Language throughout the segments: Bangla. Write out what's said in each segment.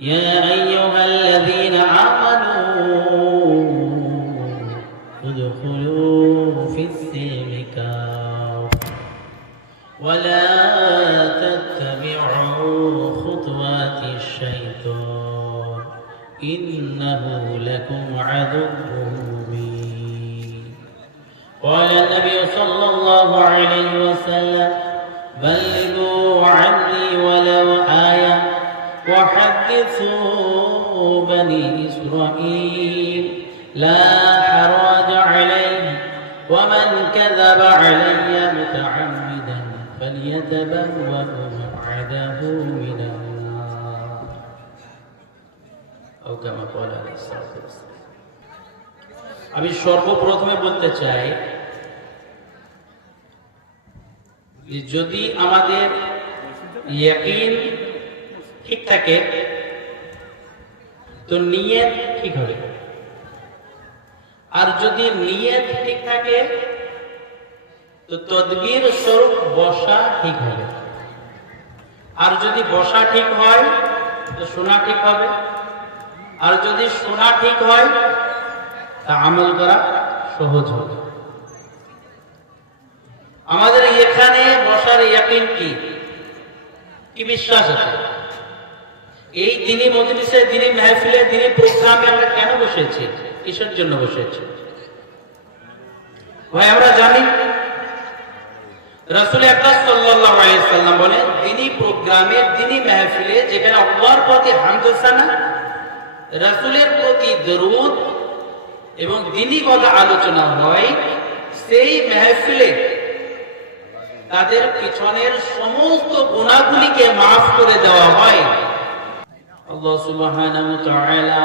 يا أيها الذين آمنوا ادخلوا في السلم كافة ولا تتبعوا خطوات الشيطان إنه لكم عدو مبين. قال النبي صلى الله عليه وسلم بلغوا عني ولو آية وحدثوا بني إسرائيل لا حرج عليه ومن كذب علي متعمدا فليتبوأ مقعده من النار أو كما قال عليه الصلاة والسلام. আমি সর্বপ্রথমে বলতে চাই যে যদি আমাদের ইয়াকিন ঠিক থাকে তো নিয়ত ঠিক হবে, আর যদি নিয়ত ঠিক থাকে তো তদবির স্বরূপ বসা ঠিক হবে, আর যদি বসা ঠিক হয় তো শোনা ঠিক হবে, আর যদি শোনা ঠিক হয় তা আমল করা সহজ হবে। আমাদের এখানে বসার ইয়াকিন কি বিশ্বাস আছে? এই দিনী মজলিসে, দিনী মেহফিলে, দিনী প্রোগ্রামে আমরা কেন বসেছি, কিসের জন্য বসেছি? ভাই আমরা জানি রাসূল আকরাম সাল্লাল্লাহু আলাইহি সাল্লাম বলেন দিনী প্রোগ্রামে, দিনী মেহফিলে যেখানে আল্লাহর প্রতি হামদ ও সানা, রাসূলের প্রতি দরুদ এবং দিনী কথা আলোচনা হয়, সেই মেহফিলে তাদের পিছনের সমস্ত গুনাহগুলিকে মাফ করে দেওয়া হয়। আল্লাহ সুবহানাহু ওয়া তাআলা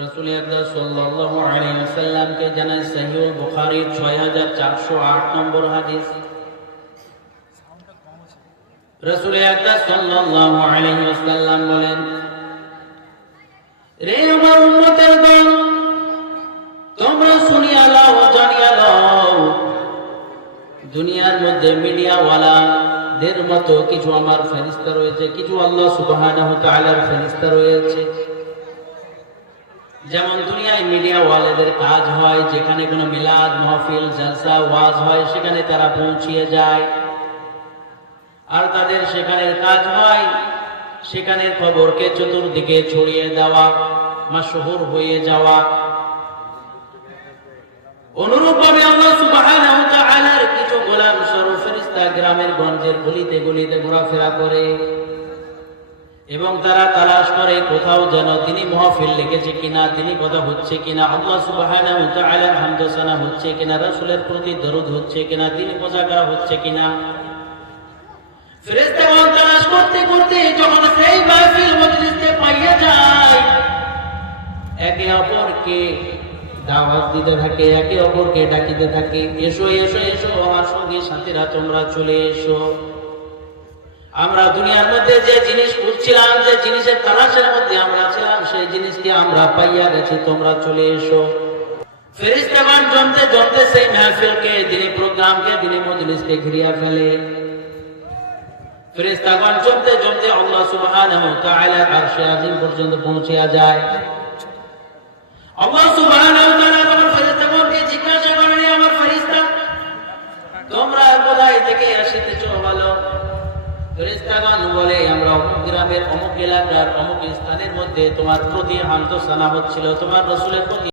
রাসূল আকরাম সাল্লাল্লাহু আলাইহি ওয়াসাল্লামকে জানায় সহিহ বুখারী 6408 নম্বর হাদিস, রাসূল আকরাম সাল্লাল্লাহু আলাইহি ওয়াসাল্লাম বলেন, রে আমার উম্মতের দল, তোমরা শুনিয়া লও, জানিয়া লও, দুনিয়ার মধ্যে মিডিয়াওয়ালাদের মতো কিছু আমার ফেরেশতা রয়েছে, কিছু আল্লাহ সুবহানাহু ওয়া তাআলার ফেরেশতা রয়েছে। যেমন দুনিয়ায় মিডিয়াওয়ালাদের কাজ হয়, যেখানে কোনো মিলাদ, মাহফিল, জলসা, ওয়াজ হয় সেখানে তারা পৌঁছিয়ে যায়, আর তাদের সেখানের কাজ হয় সেখানের খবরকে চতুর্দিকে ছড়িয়ে দেওয়া, মাশহুর হয়ে যাওয়া। অনুরূপভাবে আল্লাহ সুবহানাহু ওয়া তাআলার কিছু গোলাম সরু ফেরেশতা গ্রামের গঞ্জের গলিতে গলিতে ঘোরাফেরা করে এবং তারা তালাশ করে কোথাও যেন তিনি মাহফিল লেগেছে কিনা, তিনি কথা হচ্ছে কিনা, আল্লাহ সুবহানাহু ওয়া তাআলার হামদ ও সানা হচ্ছে কিনা, রাসূলের প্রতি দরুদ হচ্ছে কিনা, তিনি মুযাকারা হচ্ছে কিনা। ফেরেশতাগণ তালাশ করতে করতে যখন সেই মাহফিল মজলিসে পাইয়া যায়, একে অপরকে দাওয়াত দিতে থাকে, একে অপরকে ডাকিতে থাকে, এসো এসো এসো আমার সঙ্গী সাথীরা, তোমরা চলে এসো। আমরা দুনিয়ার মধ্যে যে জিনিস খুঁজছিলাম, যে জিনিসের তালাশের মধ্যে আমরা ছিলাম, সেই জিনিসকে আমরা পাইয়া গেছি, তোমরা চলে এসো। ফেরেশতাগণ জমতে জমতে সেই মাহফিলকে, দিনী প্রোগ্রামকে, দিনী মজলিসকে ঘিরিয়া ফেলে। ফেরেশতাগণ জমতে জমতে আল্লাহ সুবহানাহু ওয়া তাআলার আরশে আজিম পর্যন্ত পৌঁছিয়া যায়। আল্লাহ সুবহানাহু ওয়া তাআলা যখন ফেরেশতাগণকে জিজ্ঞাসা করেন, আমার ফেরেশতা তোমরা কোথায় থেকে আসিতেছো বলো? ফেরেশতাগণ বলে, আমরা অমুক গ্রামের, অমুক এলাকার, অমুক স্থানের মধ্যে তোমার প্রতি হামদ ও সানা হচ্ছিল, তোমার রাসূলের প্রতি